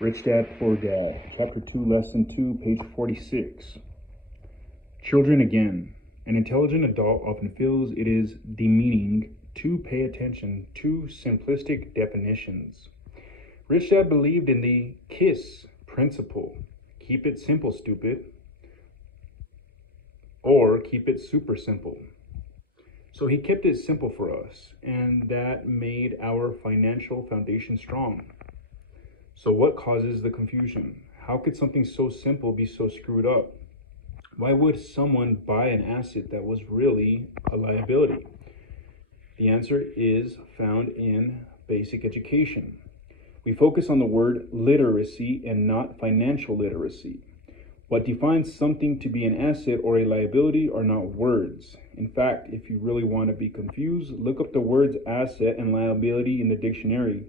Rich Dad, Poor Dad, Chapter 2, Lesson 2, page 46. Children again. An intelligent adult often feels it is demeaning to pay attention to simplistic definitions. Rich Dad believed in the KISS principle. Keep it simple, stupid. Or keep it super simple. So he kept it simple for us, and that made our financial foundation strong. So what causes the confusion? How could something so simple be so screwed up? Why would someone buy an asset that was really a liability? The answer is found in basic education. We focus on the word literacy and not financial literacy. What defines something to be an asset or a liability are not words. In fact, if you really want to be confused, look up the words asset and liability in the dictionary.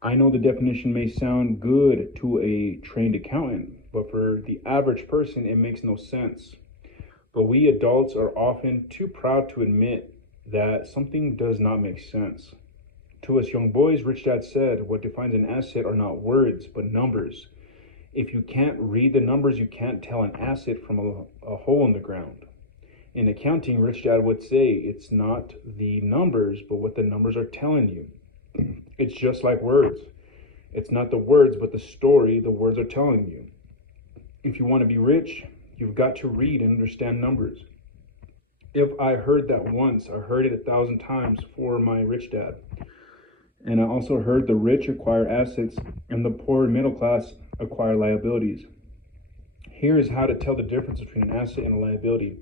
I know the definition may sound good to a trained accountant, but for the average person, it makes no sense. But we adults are often too proud to admit that something does not make sense. To us young boys, Rich Dad said, what defines an asset are not words, but numbers. If you can't read the numbers, you can't tell an asset from a hole in the ground. In accounting, Rich Dad would say, it's not the numbers, but what the numbers are telling you. It's just like words. It's not the words, but the story the words are telling you. If you want to be rich, you've got to read and understand numbers. If I heard that once, I heard it 1,000 times for my Rich Dad. And I also heard the rich acquire assets and the poor and middle class acquire liabilities. Here is how to tell the difference between an asset and a liability.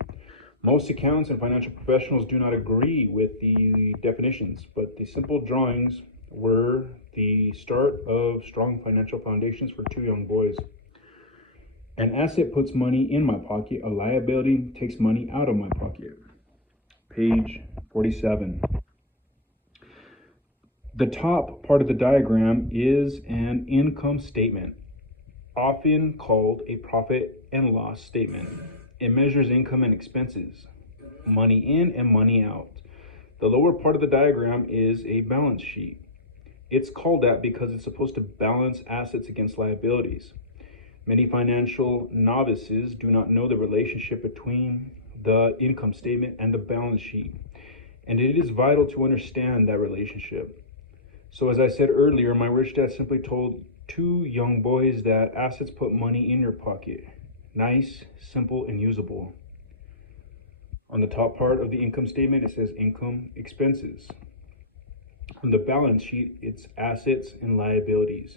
Most accountants and financial professionals do not agree with the definitions, but the simple drawings were the start of strong financial foundations for two young boys. An asset puts money in my pocket. A liability takes money out of my pocket. Page 47. The top part of the diagram is an income statement, often called a profit and loss statement. It measures income and expenses, money in and money out. The lower part of the diagram is a balance sheet. It's called that because it's supposed to balance assets against liabilities. Many financial novices do not know the relationship between the income statement and the balance sheet, and it is vital to understand that relationship. So as I said earlier, my Rich Dad simply told two young boys that assets put money in your pocket. Nice, simple, and usable. On the top part of the income statement, it says income, expenses. On the balance sheet, it's assets and liabilities.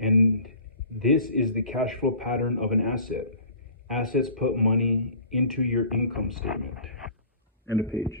And this is the cash flow pattern of an asset. Assets put money into your income statement. End of page.